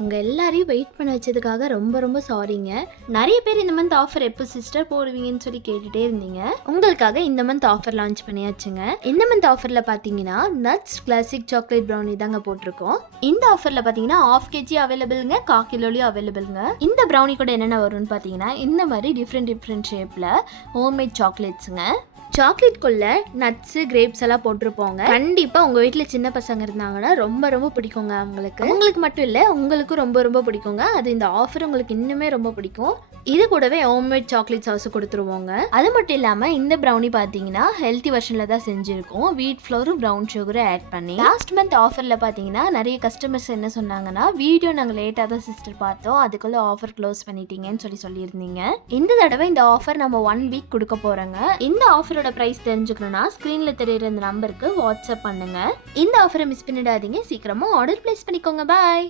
உங்கள் எல்லாரையும் வெயிட் பண்ண வச்சதுக்காக ரொம்ப ரொம்ப சாரிங்க. நிறைய பேர் இந்த மந்த் ஆஃபர் எப்போ சிஸ்டர் போடுவீங்கன்னு சொல்லி கேட்டுகிட்டே இருந்தீங்க. உங்களுக்காக இந்த மந்த் ஆஃபர் லான்ச் பண்ணியாச்சுங்க. இந்த மந்த் ஆஃபரில் பார்த்தீங்கன்னா நட்ஸ் கிளாசிக் சாக்லேட் ப்ரௌனி தாங்க போட்டிருக்கோம். இந்த ஆஃபரில் பார்த்தீங்கன்னா 1/2 kg அவைலபிளுங்க, 1/4 கிலோலையும் அவைலபிளுங்க. இந்த ப்ரௌனி கூட என்னென்ன வரும்னு பார்த்தீங்கன்னா இந்த மாதிரி டிஃப்ரெண்ட் ஷேப்பில் ஹோம்மேட் சாக்லேட்ஸுங்க. சாக்லேட்குள்ள நட்ஸு கிரேப்ஸ் எல்லாம் போட்டிருப்போங்க. கண்டிப்பாக உங்கள் வீட்டில் சின்ன பசங்க இருந்தாங்கன்னா ரொம்ப ரொம்ப பிடிக்குங்க. உங்களுக்கு மட்டும் இல்லை, உங்களுக்கும் ரொம்ப ரொம்ப பிடிக்குங்க. அது இந்த ஆஃபர் உங்களுக்கு இன்னுமே ரொம்ப பிடிக்கும். இது கூடவே ஹோம்மேட் சாக்லேட் சாஸும் கொடுத்துருவோங்க. அது மட்டும் இல்லாமல் இந்த ப்ரௌனி பார்த்தீங்கன்னா ஹெல்த்தி வெர்ஷனில் தான் செஞ்சுருக்கோம். வீட் ஃப்ளோரும் ப்ரௌன் சுகரும் ஆட் பண்ணி. லாஸ்ட் மந்த் ஆஃபரில் பார்த்தீங்கன்னா நிறைய கஸ்டமர்ஸ் என்ன சொன்னாங்கன்னா, வீடியோ நாங்கள் லேட்டாக தான் சிஸ்டர் பார்த்தோம், அதுக்குள்ளே ஆஃபர் க்ளோஸ் பண்ணிட்டீங்கன்னு சொல்லியிருந்தீங்க. இந்த தடவை இந்த ஆஃபர் நம்ம 1 வீக் கொடுக்க போகிறோங்க. இந்த ஆஃபரோட ப்ரைஸ் தெரிஞ்சுக்கணும்னா ஸ்க்ரீனில் தெரியுற இந்த நம்பருக்கு வாட்ஸ்அப் பண்ணுங்க. இந்த ஆஃபரை மிஸ் பண்ணிடாதீங்க. சீக்கிரமாக ஆர்டர் பிளேஸ் பண்ணிக்கோங்க. பாய்.